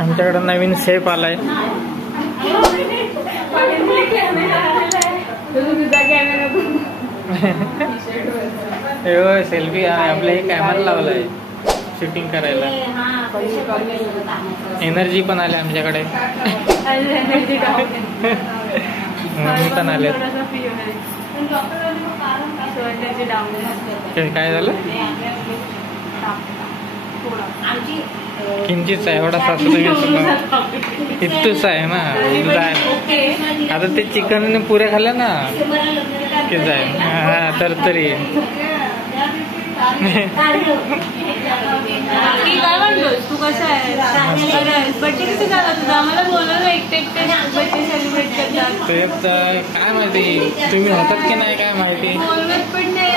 आमच्याकडे नवीन शेफ आलाय. सेल्फी आपल्या हे कॅमेरा लावलाय शूटिंग करायला. एनर्जी पण आले आमच्याकडे. मम्मी पण आले. काय झालं? किंचित आहे एवढा सासू इतूच आहे ना. आता ते चिकन पुरे खाल्लं ना की जाय. हा तर तरी काय म्हणतोस तू? कसं आहे? बर्थडे कसं झाला तुझा? आम्हाला बोलवलं एकटे बर्थडे सेलिब्रेट करतात. ते काय माहिती तुम्ही होतात की नाही काय माहिती. पण नाही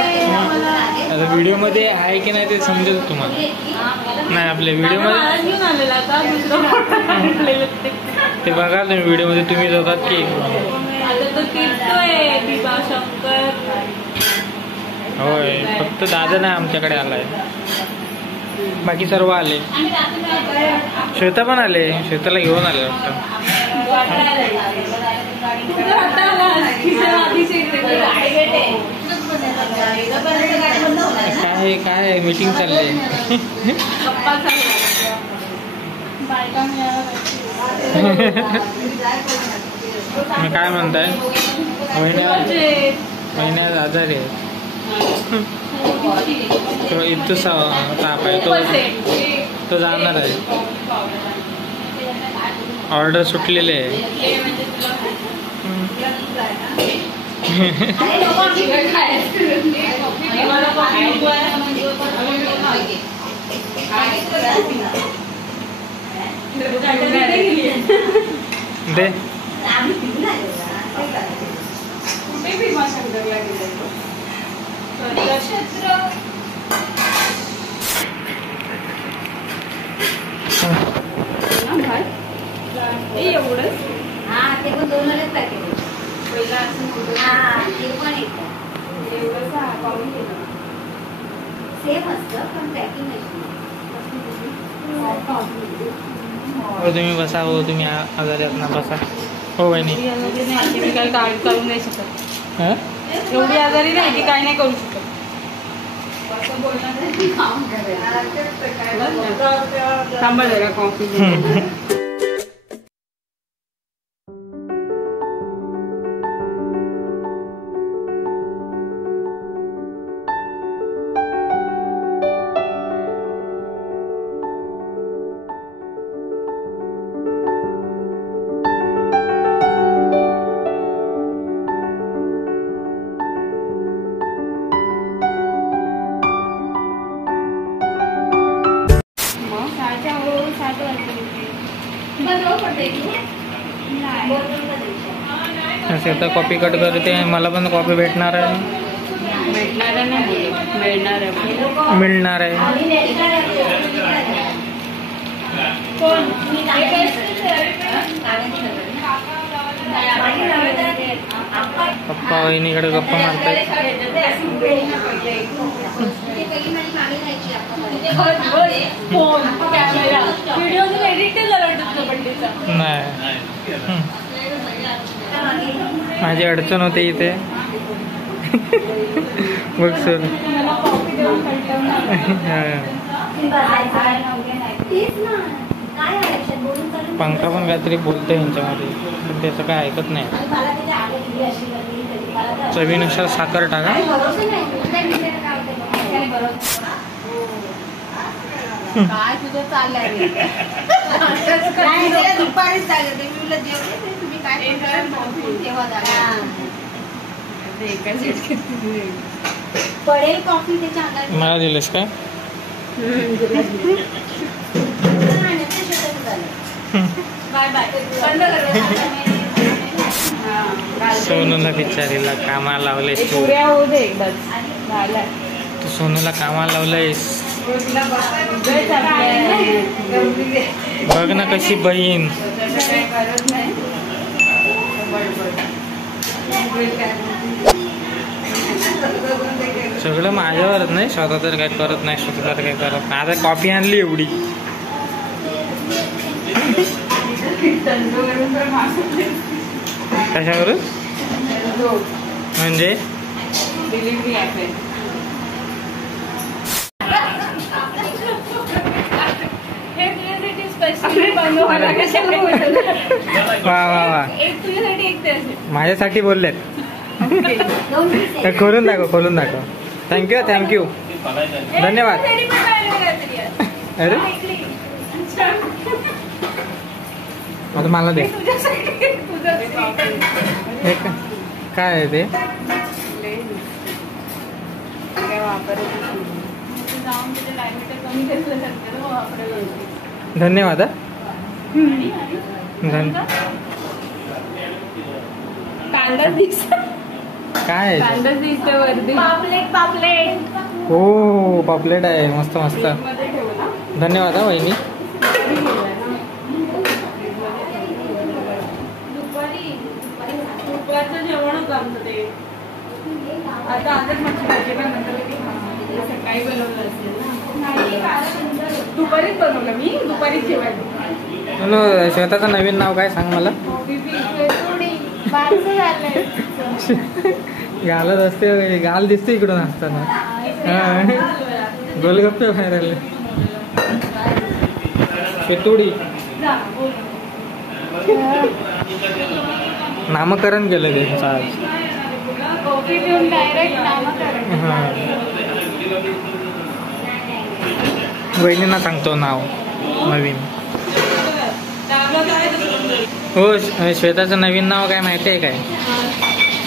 आता व्हिडिओ मध्ये आहे की नाही ते समजेल तुम्हाला. नाही आपल्या व्हिडिओ मध्ये घेऊन आलेला का ते बघा तुम्ही व्हिडिओ मध्ये तुम्हीच होतात की. आता तो फिरतोय दिवा शंकर. होय फक्त दादा नाही आमच्याकडे आलाय. बाकी सर्व आले. श्वेता पण आले. श्वेताला घेऊन आले वाटतं. काय मीटिंग चालली. मी काय म्हणताय महिन्यात आजारी आहे. तो इतूसा ताप आहे. तो जाणार आहे. ऑर्डर सुटलेले आहे. दे एवढंच. हा ते पण 2 पॅकेट. पहिला ते पण एक सेम असतं पण पॅकिंग हो. तुम्ही बसा. हो तुम्ही आजारी आहात ना. बसा. हो बहिणी. मी काही काय करू नाही शकत. एवढी आजारी नाही की काय नाही करू शकत. थांबा जरा कॉफी. आता कॉफी कट करते. मला पण कॉफी भेटणार आहे. मिळणार आहे. पप्पा वहिनीकडे गप्पा मारतात. नाही माझी अडचण होते इथे. बघ सर. पंखा पण काहीतरी बोलतोय यांच्यामध्ये पण त्याचं काय ऐकत नाही. चवीनुसार साखर टाका. काय तुझं चाललंय. दुपारीच सांगितलं मी जेवले तुम्ही काय पडेल कॉफी त्याच्या अंगात. मला दिलंस काय? Bye bye. सोनूला बिचारीला कामाला लावलेस तू. तू सोनूला कामाला लावलंयस. बघ ना कशी बहीण. सगळं माझ्यावरच नाही. स्वतः तर काही करत नाही. स्वतः तर काही करत नाही. आता कॉफी आणली एवढी. कशावरून म्हणजे डिलिव्हरी ॲप आहे. हे तुझ्यासाठी स्पेशली बनवलं. कशाला बोलतो? वा वा वा, एक तुझ्यासाठी एक ते असेल. माझ्यासाठी बोललेत. दोन piece आहे. खोलून दाखव, खोलून दाखव. थँक्यू थँक्यू, धन्यवाद. तरी पण राहिलं काहीतरी आहे. अरे हा, इकडे. अच्छा. आता मला दे. तुझ्यासाठी तुझं हे काय आहे ते? काय वापरत जाऊन तिथे डायमीटर कमी घेतल्यासारखं वापरायला. धन्यवाद हा. कांदा दिसत, काय आहे ते? कांदा दिसते वरती. पापलेट पापलेट हो पापलेट आहे, मस्त मस्त. मध्ये ठेवला. धन्यवाद हा वहिनी. दुपारचं जेवणच आमचं ते. आता आजच मच्छी भाजी पण नंतर सकाळी बनवलं असेल ना. दुपारीच बनवलं मी, दुपारीच जेवायचं. श्वेताचं नवीन नाव काय सांग मला. गालच असते, गाल दिसते इकडून असताना. गोलगप्पे बाहेर आले. शेतुडी नामकरण केलं त्यांचं आज. कॉफी पिऊन डायरेक्ट नामकरण. हा, वहिनींना सांगतो नाव नवीन. हो, श्वेताचं नवीन नाव काय माहिती आहे काय?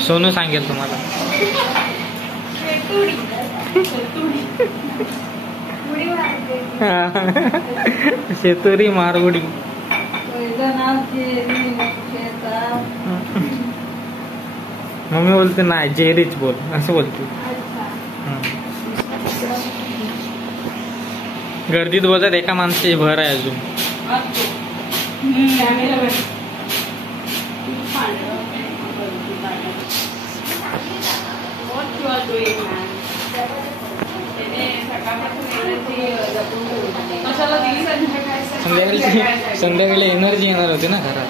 सोनू सांगेल तुम्हाला. शेतुरी मारगुडी. मम्मी बोलते नाही जेरीच बोल, असं बोलते. गर्दीत बोलतात एका माणसाची भर आहे अजून. संध्याकाळी एनर्जी येणार होती ना घरात.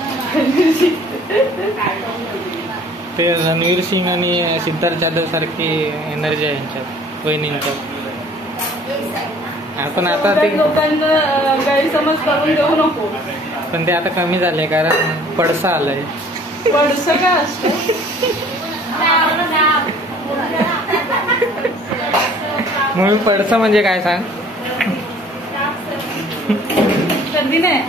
ते रणवीर सिंग आणि सिद्धार्थ जाधव सारखी एनर्जी आहे यांच्यात, वहिनींच्यात. आपण आता ते लोकांना गैरसमज करून देऊ नको. पण ते आता कमी झाले कारण पडसा आलाय. पडसं काय असतं? म्हणून पडसा म्हणजे काय सांग. कधी नाही.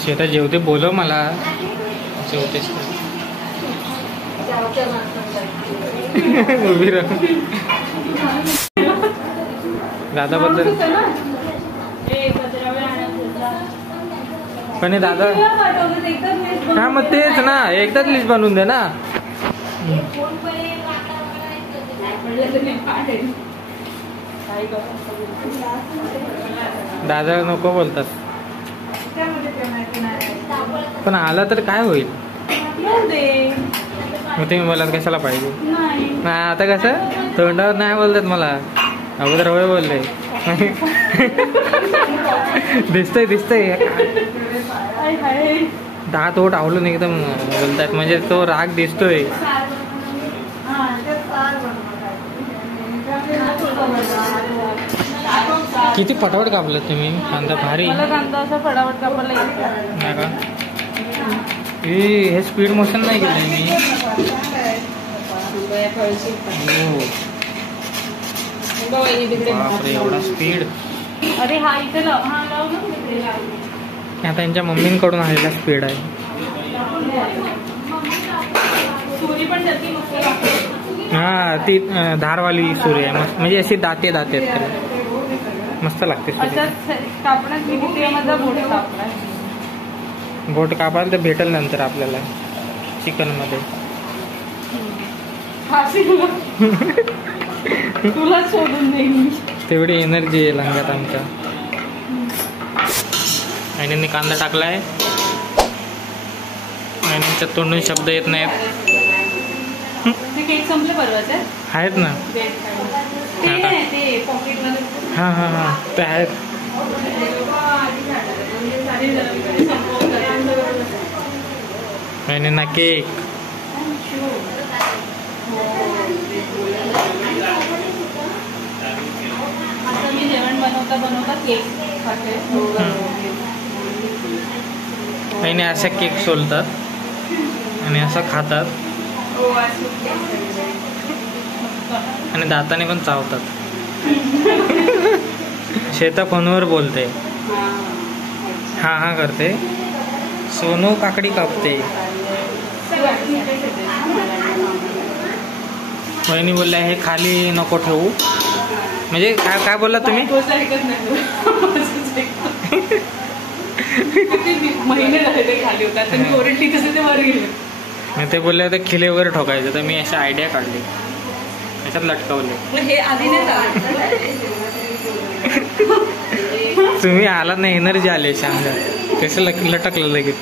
श्वेता जेवते, बोलव मला. जेवतेस उभी राह. दादाबद्दल पण हे दादा, हा मग तेच ना, एकदाच लिस्ट बनवून दे ना. दादा नको बोलतात. पण आला तर काय होईल. मग तुम्ही बोलात कशाला पाहिजे. नाही आता कसं तोंडावर नाही बोलतात मला, अगोदर होय बोलले. दिसतंय दिसतंय, दात ओठ आवडून एकदम बोलतात, म्हणजे तो राग दिसतोय. किती फटाफट कापलं तुम्ही कांदा, भारी. मला कांदा असा फटाफट कापायला येतो. नाही का? हे स्पीड मोशन नाही केलं मी. बापरे एवढा स्पीड. अरे हा इथे हा लाव ना. आता यांच्या मम्मींकडून आलेला स्पीड आहे. सुरी पण त्याची मस्त लागते. हा ती धारवाली सुरी आहे, म्हणजे अशी दाते दाते आहेत त्याला, मस्त लागते सुरी. कापण्यात मी किती माझा बोट कापलाय. बोट कापायला तर भेटेल नंतर आपल्याला चिकन मध्ये. तुला सोडून देईन. तेवढी एनर्जी आहे अंगात आमच्या. आणि कांदा टाकलाय आणि त्याच्या तोंडून शब्द येत नाहीत. ते केक संपले परवाचे आहेत ना. ते पॉकेटमध्ये. हां हां हां ते आहेत. वहिनींना केक. आता मी जेवण बनवता केक खाते. वहिनी असा केक सोलतात आणि असं खातात आणि दाताने पण चावतात. श्वेता फोनवर बोलते, हा हा करते. सोनू काकडी कापते. वहिनी बोलल्या हे खाली नको ठेवू. म्हणजे काय काय बोलला तुम्ही? महिने झाले ते खाली होता तर मी ओरडली कसं ते वर गेले. मग ते बोलले होते खिले वगैरे ठोकायचं, तर मी अशी आयडिया काढली, याच्यात लटकवले. हे आधी नाही चालत. तुम्ही आला नाही, एनर्जी आली सांगा कसं लटकलं लगेच.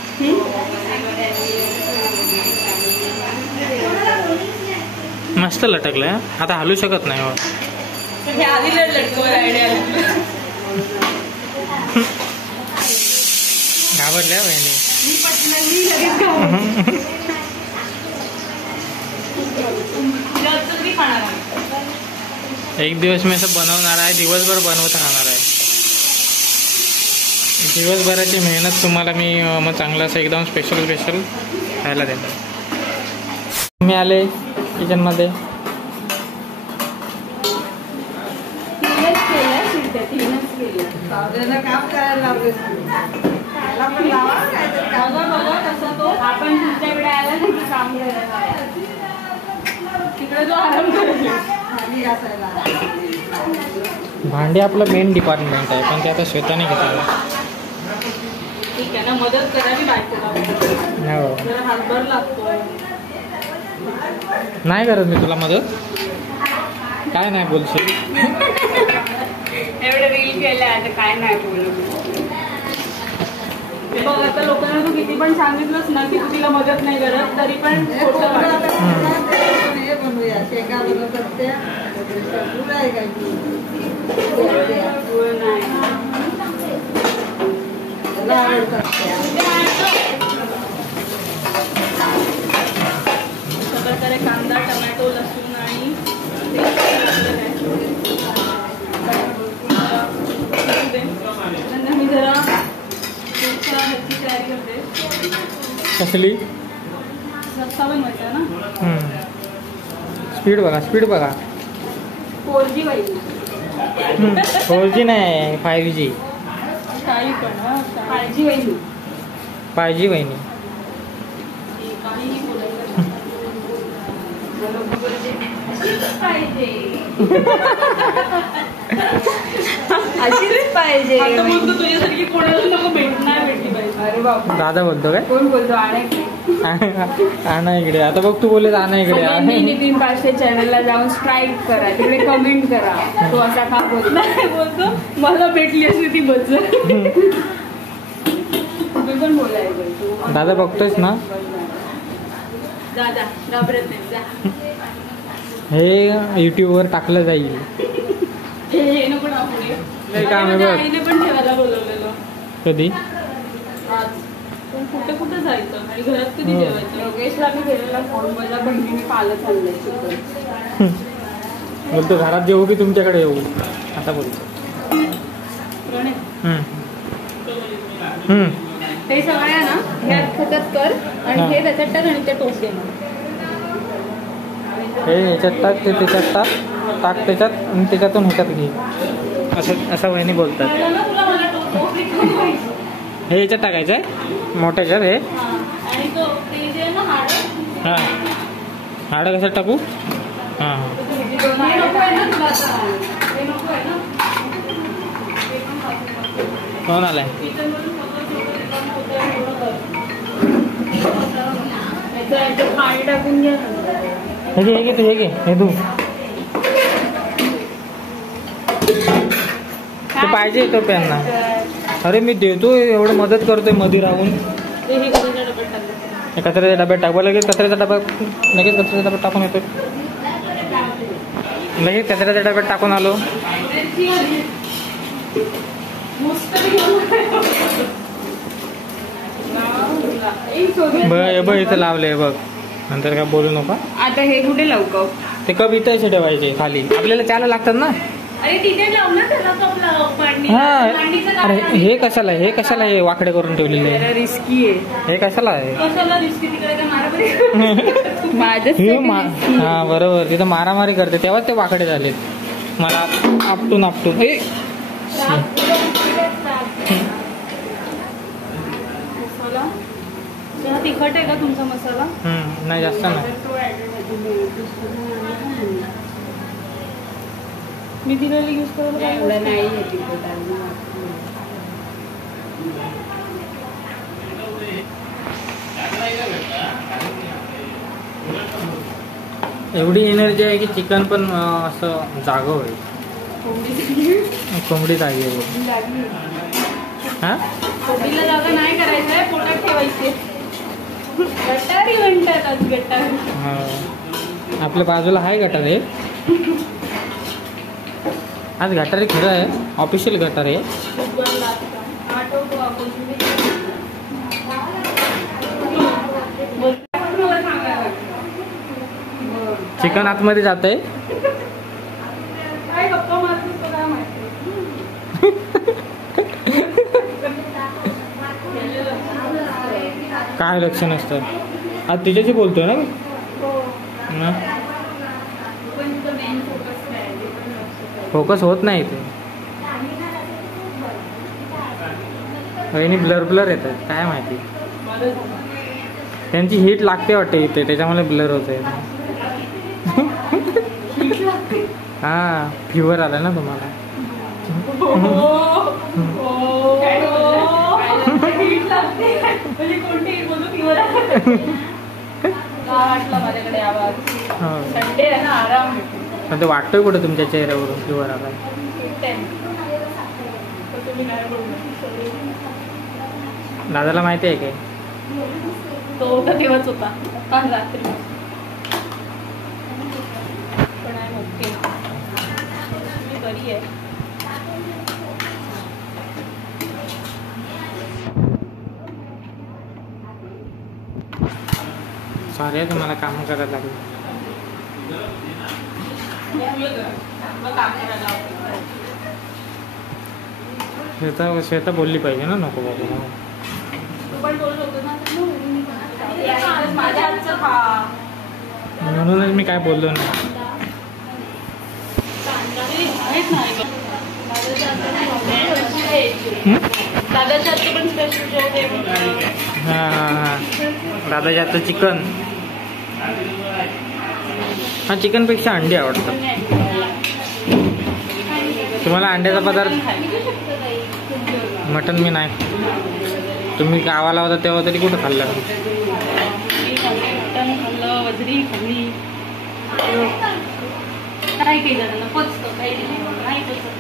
मस्त लटकलं. आता हलू शकत नाही. हे आधी लटकवर आयडिया घाबरल्या वहिनी. एक दिवस मी असं बनवणार आहे, दिवसभर बनवत राहणार आहे. दिवसभराची मेहनत तुम्हाला मी मग चांगलं असं एकदम स्पेशल खायला देणार. मी आले किचनमध्ये. काम करायला आपण तुमच्याकडे आला ना की काम करायला तिकडे जो आराम करायला. भांडे आपलं मेन डिपार्टमेंट आहे, पण ते आता श्वेताने घेतलं. ठीक आहे ना, मदत करावी बायकोला. हो, जरा हातभार लागतो. नाही करत मी तुला मदत. काय नाही बोलशील. एवढं रील केलं आता काय नाही बोलू. बघ आता लोकांना तू किती पण सांगितलंस ना की तू तिला मदत नाही करत तरी पण खोटं वाटतं. प्रकारे कांदा, टोमॅटो, लसूण आणि मी जरा तयारी करते. कसली? रस्सा बनवायचा ना. स्पीड बघा. 4G पाहिजे. 4G नाही, 5G. काही पण 5G पाहिजे. 5G वहिनी. काहीही बोलायचं पाहिजे. अशीच पाहिजे. आता बोलतो तुझ्यासारखी कोणाला नको भेटणार भेटली पाहिजे. अरे बाबा दादा बोलतो काय? कोण बोलतो? आणा इकडे. आता बघ तू बोलले आणा इकडे. नितीन पाशे चॅनलला जाऊन स्ट्राईक करा, तिकडे कमेंट करा. तो असा का बोलतो? मला भेटली असती ती बद्दल. तुम्ही पण बोलायचं. दादा बघतोयस ना? दादा घाबरत नाही जा. हे युट्यूबवर टाकलं जाईल. हे नको ना पुढे. आईने पण ठेवायला बोलवलेलं. कधी? आज कुठे जायचं आणि घरात कधी जेवायचं? योगेशला मी गेलेला फोन, माझ्या बहिणीने पालच आणलंय. बोलतो घरात जेवू की तुमच्याकडे येऊ? आता बोलतो. ते सगळ्या ना ह्यात खतत कर आणि हे त्याच्यात टाक आणि ते टोप दे. हे ह्याच्यात टाक, ते त्याच्यात टाक त्याच्यात आणि त्याच्यातून ह्याच्यात घे. असं वहिनी बोलतात. हे ह्याच्यात टाकायचं आहे मोठ्याच्यात. हे हां, हाडं कसं टाकू? हां कोण आलाय? पाणी टाकून घ्या. हे घे तू, हे तू. ते पाहिजे तो पेन ना. अरे मी देतो, एवढं मदत करतोय मध्ये राहून. कचऱ्याच्या डब्यात टाकवा. लगेच कचऱ्याचा डब्यात टाकून येतो. लगेच कचऱ्याच्या डब्यात टाकून आलो. बघ इथं लावलंय बघ, नंतर काय बोलू नका. आता हे कुठे लावू का? ते कप इथं ठेवायचे खाली, आपल्याला चाला लागतात ना. अरे तिथे लाव ना त्याला कप लाव. हा अरे हे कशाला, हे कशाला हे वाकडे करून ठेवलेले आहे? रिस्की आहे हे कशाला आहे? कशाला रिस्की? तिकडे काय मारामारी हा बरोबर, तिथं मारामारी करते तेव्हाच ते वाकडे झालेत. मला आपटून आपटून मसाला तिखट आहे का तुमचा मसाला? नाही जास्त नाही. मी दिलेली यूज करायला नाही. एवढी एनर्जी आहे की चिकन पण असं जागं होईल. कोंबडी जागी आहे. हा कोंबडीला जागा नाही करायचंय, पोटात ठेवायचे. गटारी म्हणतात आज गटारी. आपल्या बाजूला आहे गटार आहे. आज गटारी खरं आहे, ऑफिशियल गटार आहे. चिकन आतमध्ये जात आहे. काय लक्ष नसतं. आज तिच्याशी बोलतोय ना. फोकस होत नाही ते. ब्लर ब्लर येतात काय माहिती. त्यांची हीट लागते वाटते इथे, त्याच्यामुळे ब्लर होत आहे. हा फिवर आला ना तुम्हाला. पण ते वाटतोय कुठे तुमच्या चेहऱ्यावरून फिवर आला. दादाला माहिती आहे काय? तो तर तेव्हाच होता काल रात्री. पण आहे ओके, मी बरी आहे. सॉरी आहे तुम्हाला काम करायला लागलं. श्वेता बोलली पाहिजे ना नको बाबा. म्हणूनच मी काय बोललो नाही. हा हा हा दादाच्या हातचं चिकन. हा चिकनपेक्षा अंडी आवडतात. तुम्हाला अंड्याचा पदार्थ. मटन मी नाही. तुम्ही गावाला होता तेव्हा तरी कुठं खाल्लं? मटन खाल्लं, वजरी खाल्ली. काही काही जणांना पचतं, काही नाही पचत.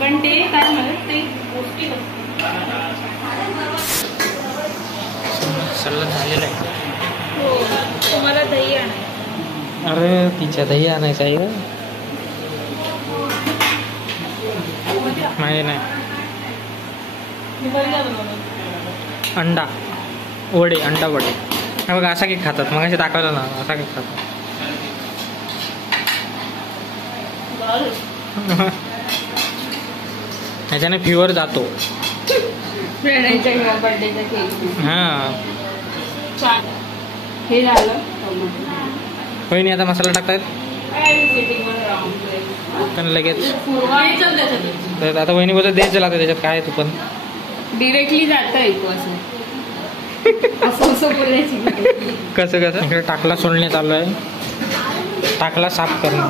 पण ते काय म्हणत ते पौष्टिक असतं. सल्ला झालेला आहे. हो तुम्हाला दही आणायचं. अरे तिच्या दही आणायचं आहे का? माहिती नाही. अंडा वडे, अंडा वडे. हा बघा असा केक खातात. मग असे दाखवलं ना, असा केक खातात. ह्याच्याने फिवर जातो. हा हे झालं. वहिनी आता मसाला टाकतायत पण लगेच. तर आता वहिनी बोलत देत लागतं त्याच्यात काय तू पण डिरेक्टली जात ऐकू असं बोलायची. कसं कसं इकडे टाकला सोडणे चालू आहे. टाकला साफ करणं.